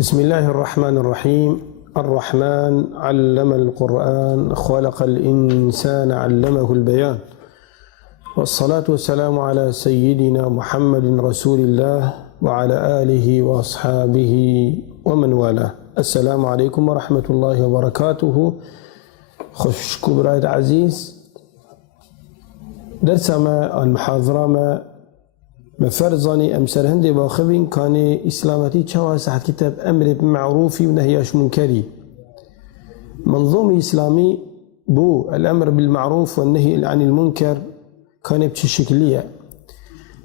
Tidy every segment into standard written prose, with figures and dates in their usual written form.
بسم الله الرحمن الرحيم. الرحمن علم القرآن خلق الإنسان علمه البيان، والصلاة والسلام على سيدنا محمد رسول الله وعلى آله وأصحابه ومن والاه. السلام عليكم ورحمة الله وبركاته. خوش كبرات عزيز، درس ما المحاضرة ما مفرزاني أمسر هندي باخبين كان إسلامتي شوها ساحة كتاب أمر بمعروف ونهياش منكري. منظوم إسلامي بو الأمر بالمعروف والنهي عن المنكر كان بشكلية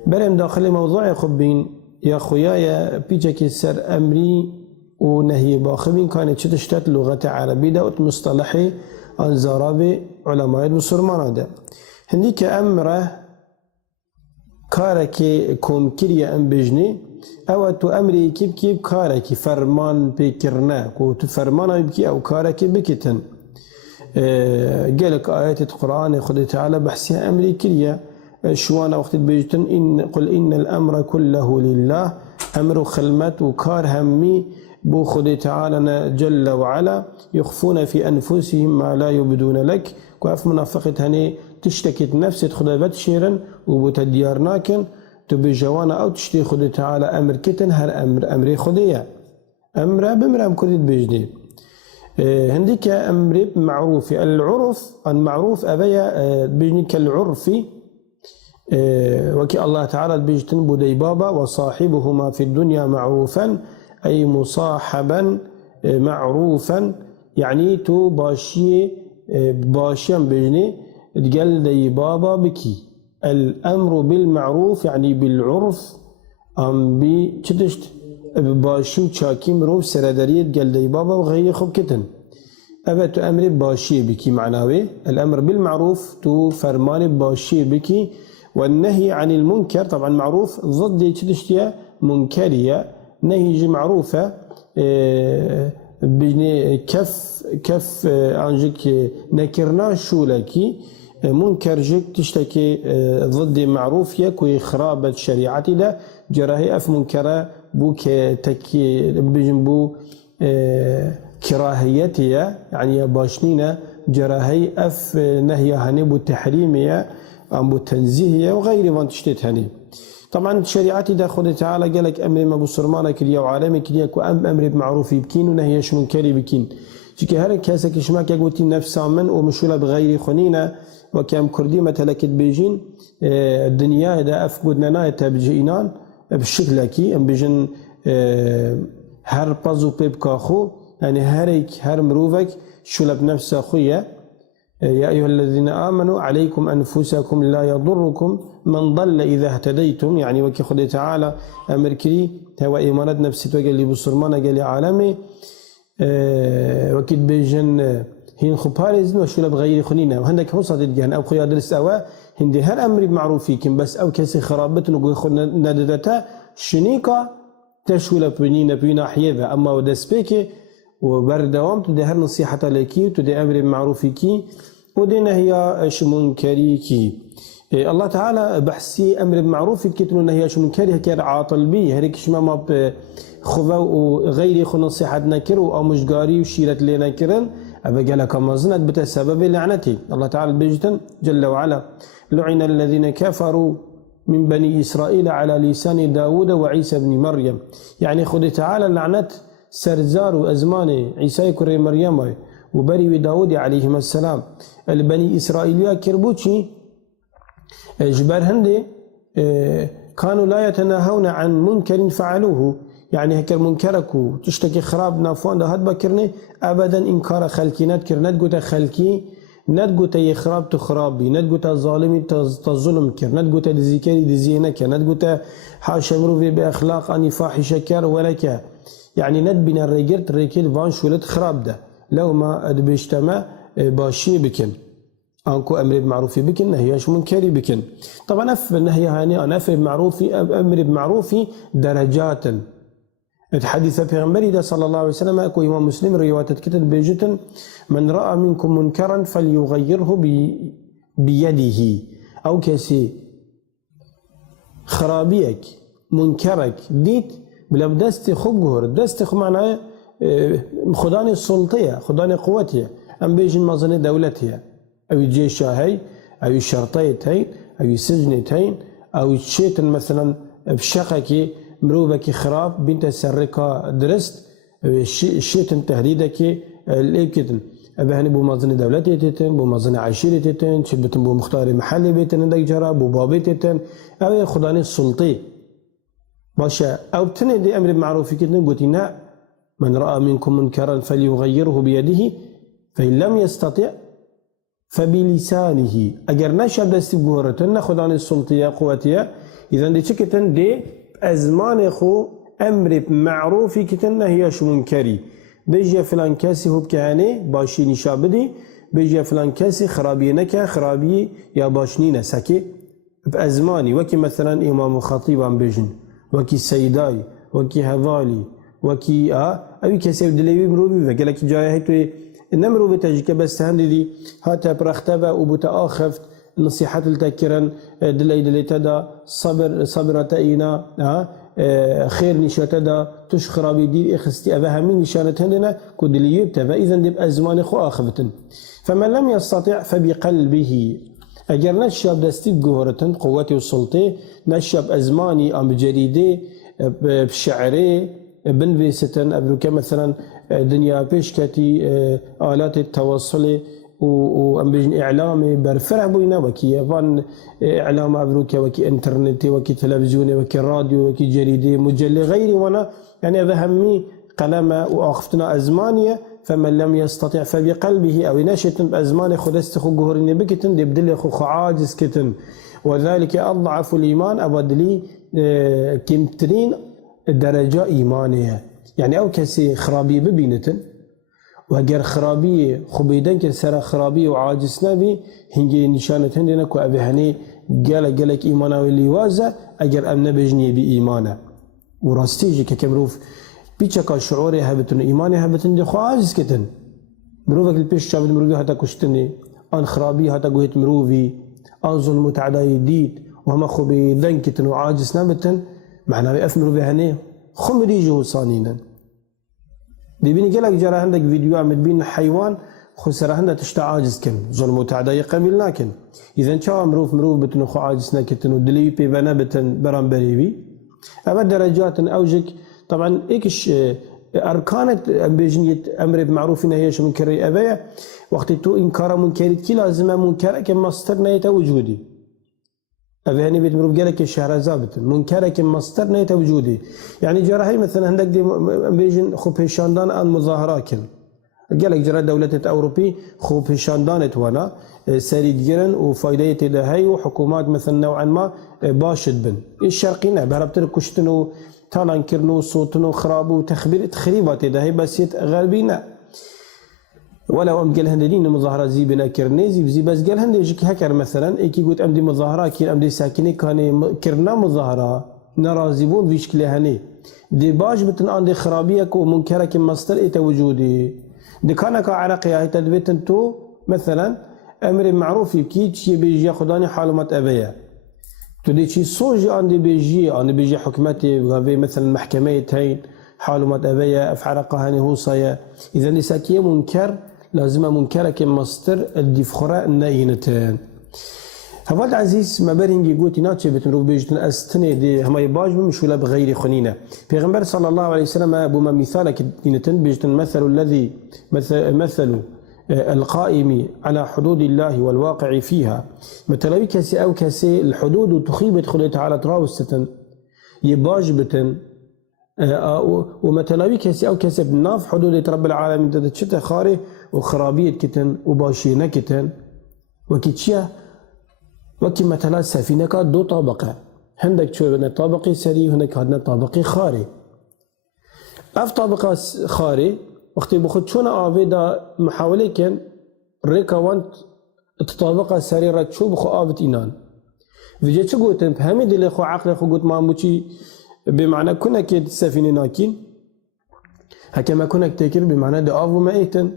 برم داخل موضوع خبين يا خويا بيجك السر أمري ونهي باخبين كانت تشتت لغة عربية دوت مصطلحي عن زراب علماء المسلمان ده هندي كأمره کارکی کمکری ام بجنی او تو امری کیب کارکی فرمان بکرنه کو تو فرمان بکی او کارکی بکتن جالك آيات القرآن خد تعالى بحثها أمري كريا شوانا وقت بيجتن إن قل إن الأمر كله لله أمر خلمت وكار همي بو خد تعالى جل وعلا يخفون في أنفسهم ما لا يبدون لك كوف منافقة هني تشتكي نفسك خدا بتشيرن وبتديارناكن تبي جوانا أو تشتي خدا تعالى أمر كتن هر أمري خدية أمر بمرام كريت بيجدي هنديك أمر معروف العرف المعروف أبيا بيجني كالعرف وكي الله تعالى بيجتن بدي بابا وصاحبهما في الدنيا معروفا أي مصاحبا معروفا يعني تو باشيا بيجني تقال دي بابا بكي الأمر بالمعروف يعني بالعرف أم بشتشت باشي وشاكي مروف سردارية تقال دي بابا وغير خب كتن أبت أمر باشي بكي معناوي الأمر بالمعروف تو فرمان باشي بكي والنهي عن المنكر طبعا معروف ضد شتشتيا منكرية نهي معروفة بجني كف عنجك نكرنا شو لكي منكر جك تشتكي ضد معروف يكوي خراب الشريعة ده جراهي أف منكرة بو تكي بجنبو كراهيتها يعني باشنينة جراهي أف نهي هني بو تحريمية أم بو تنزيهية وغير ما تشتت هني. طبعا شريعتي ده خد تعالى قالك أمر ما بصرمانة كريا وعالمي كريا كو أمر بمعروف بكين ونهيش منكري بكين شكي هر كاسك شماك يقولتي نفس من ومشولة بغير خنينة وكام كردي متلكت بيجين الدنيا ده أفقدنا نايتها بجينان بالشكل كي أم بيجن هر بازو بيب كاخو يعني هر مروفك شولة بنفس أخويا يا أيها الذين آمنوا عليكم أنفسكم لا يضركم من ضل إذا اهتديتم يعني وكي خد تعالى أمر كري هو إيمانات نفسي وقال لي بصرمانة قال لي عالمي وكي بيجن هين خبارزن وشولا بغير خنينة وهندك وصلت الجهن أو خيار درس أوا هندي هر أمر بمعروف فيكم بس أو كسي خرابتن وقوي خدنا نددتا شنيكا تشولا بينا حيبا أما ودس بيكي وبردوام تدي هر نصيحة لكي وتدي أمر بمعروف فيكي ودي نهي منكري كي الله تعالى بحسي أمر بمعروف كتنو نهي منكري هكير عاطل بي هريك شما خذوا وغيري خو نصيحة نكر أو مشقاري وشيرت لنا كرن أبقى لك مزنت بتسبب لعنتي. الله تعالى بيجتن جل وعلا لعن الذين كفروا من بني إسرائيل على لسان داود وعيسى بن مريم يعني خذ تعالى لعنت سرزار وأزمان عيسى كري مريم وبري داود عليهما السلام البني إسرائيلية كربوتشي جبار هندي كانوا لا يتناهون عن منكر فعلوه يعني هكر منكركو تشتكي خراب نافوان ده هاد بكرني أبدا إنكار خلقي نذكر ندقوت خلقي ندقوت يخراب تخرابي ندقوت ظالمي تظلم كر ندقوت دزيكري دزينك ندقوت حاشا مروفي بأخلاق أني فاحشة كر ولك يعني ندبنا الرجرت ريكيد فان شولت خراب ده لو ما أدبشتما باشي بكن أنكو أمر بمعروفي بكن نهياش منكري بكن طبعا أف النهي هاني أنا أف بمعروفي أمر بمعروفي درجات الحديث في صلى الله عليه وسلم أكو إمام مسلم رواية كتب بيجتن من رأى منكم منكرا فليغيره بيده أو كسي خرابيك منكرك ديت بلا دست خوب جهر دست خوب معناه خداني السلطية خداني قوتها أم بيجن مظنة دولتها أو الجيشة هاي أو الشرطية هاي أو السجنة هاي أو الشيطن مثلا بشقكي مروبك خراب بنت سرقة درست الشيطن تهديدك الإبكتن أبهني بو مظنة دولتي تتن بو مظنة عشيرة تتن شبتن بو مختار محلي بيتن عندك جرا بو بابي تتن أو خداني السلطية باشا أو تني دي أمر معروف كتن قلتي نا من رأى منكم منكرا فليغيره بيده فإن لم يستطع فبلسانه أجر نشاب دستي بجهرتن ناخذ عن السلطية قوتها إذا دي شكتن دي أزمان خو أمر معروف كتن هياش منكري بيجي فلان كاسي هو بكهاني باشي نشابدي بيجي فلان كاسي خرابي نكا خرابي يا باشني نسكي بأزماني وكي مثلا إمام خطيب عم بيجن وكي سيداي وكي هذالي وكي أبي كاسي بدليبي مروبي فقال لك جاي هيتوي النمرو بتجيك بس هندي هاتا برختبا وبتآخفت نصيحة التكرن دلي تدا صبر تأينا خير نشاتا تش خرابي دي اخستي أبهمين نشانة هندنا كدلي يبتفا إذن دب أزمان خو آخفتن فمن لم يستطع فبقلبه أجر نشاب دستي بجهرتن قوتي والسلطة نشاب أزماني أم بجريدة بشعري بنفيستن أبروك مثلا دنيا بيشكتي آلات التواصل وأم بيجن إعلامي برفرع بوينا وكي يفان إعلام أبروك وكي إنترنت وكي تلفزيون وكي راديو وكي جريدة مجلة غيري وانا يعني أفهمي قلمة وأخفتنا أزمانية فمن لم يستطع فبقلبه أو ناشط بأزمان خدستخو جهرني بكتن دبدل خو عاجز كتن وذلك أضعف الإيمان أبدلي كمترين درجة إيمانية يعني أو كسي خرابي ببينتن وأجر خرابي خبيدن كسر خرابي وعاجز نبي هنجي نشانة هندنا كو أبهني جالك إيمانا واللي وازا أجر أمن بجني بإيمانه وراستيجي كمروف بيتشكا شعوري هبتن إيماني هبتن دي خو عاجز كتن مروفك البيش شابد مروفي هتا كشتني أن خرابي هتا قوهت مروفي أن ظلم تعداي ديد وهما خبيدن كتن وعاجز نبتن معناه بأفمرو بهني خمري جو صانينا دي بيني قالك جرى عندك فيديو عمد بين حيوان خسر عندها تشتا عاجز كن ظلم وتعداي قبل لكن إذا شاو مروف بتن خو عاجز نكتن ودلي بي بنا بتن برام بريبي أما درجات أوجك طبعا إيكش أركانة بيجنية أمر بمعروف نهيش منكر أبايا وقت تو إنكار منكر كي لازم منكر كما مصدر نيته وجودي أبهني بيت مروف قالك الشهر زابط منكرك مصدر نيت وجودي يعني جرى هاي مثلا عندك دي بيجن خو بيشاندان عن مظاهراكن قالك جرى دولة أوروبي خو بيشاندان وانا سريد جرن وفايدة ده هاي وحكومات مثلا نوعا ما باشد بن الشرقينا بهربتر كشتنو تالان كرنو صوتنو خرابو تخريبات ده هاي بس غالبينا ولو أم قال هندين مظاهرة زي بنا كرنيزي بزي بس قال هندي يجيك هكر مثلا إيكي قلت أمدي مظاهرة كين أمدي ساكني كان كرنا مظاهرة نرازبون فيش كلي هني دي باج بتن عندي خرابيك ومنكرك مصدر إيتا وجودي دي كانك عرقي هاي تدبيت انتو مثلا أمر معروف يبكي تشي بيجي خداني حالمات أبيا تدي تشي صوجي عندي بيجي حكمتي غافي مثلا محكمة هين حالمات أبيا أفعرقها هني هو صايا إذا نساكيه منكر لازم منكرك مصدر الدفخراء الناينتين هفاد عزيز ما برهنجي قوتي ناتشي بتمرو بيجتن أستني دي هما يباج بمشولا بغير خنينة پیغمبر صلى الله عليه وسلم أبو ما مثالك دينتن بيجتن مثل القائم على حدود الله والواقع فيها متلاوي كسي أو كسي الحدود تخيبت خلية تعالى تراوستن يباج بتن ومتلاوي كسي أو كسي بناف حدود رب العالمين تدتشت خاري وخرابية كتن وباشينا كتن وكتشيا وكي مثلا سفينة دو طابقة عندك شو طابقي سري وهناك هادنا طابقي خاري اف طابقة خاري وقت بخد شونا آفيدا محاولة كان ريكا وانت الطابقة سري رات شو بخو آفت إنان فيجي شو قوتن بهمي دي خو عقل خو قوت ماموشي بمعنى كنا كيد السفينة ناكين هكما كنا كتاكر بمعنى دي آفو ما ايتن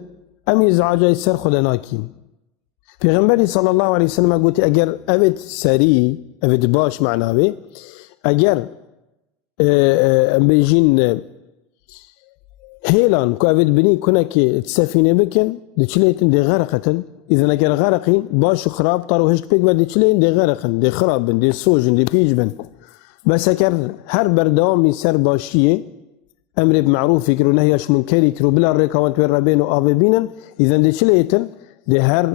أم يزعاجا يسر خدا ناكين پیغمبری صلی الله علیه وسلم گویی اگر اوت سری اوت باش معناوی اگر ام بيجين هيلان كو افيد بني كنا كي تسفينه بكن دشليتن دي غرقتن اذا نكر غرقين باش خراب طارو هشك بيك بعد دشلين دي غرقن دي خرابن دي سوجن دي بيجبن بس كر هر بردام سر باشيه امر بمعروف يكرو نهيش منكر يكرو بلا ريكاونت وين ربينو افيبينن اذا دشليتن دي هر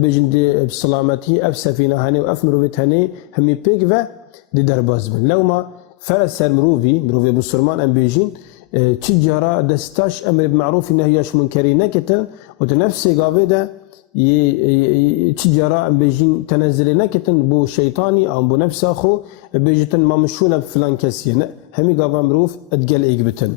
بيجن دي بسلامتي اف سفينه هاني واف مروفيت هاني همي بيك دي درباز بن لو ما فرس سر مروفي بسرمان ام بيجين تجارة دستاش أمر بمعروف نهيش منكرين نكتن وتنفسي قابدا تجارة بيجين تنزل نكتن بو شيطاني أو بو نفس أخو بيجتن ما مشونا بفلان كسينا همي قابا مروف أتقل إيقبتن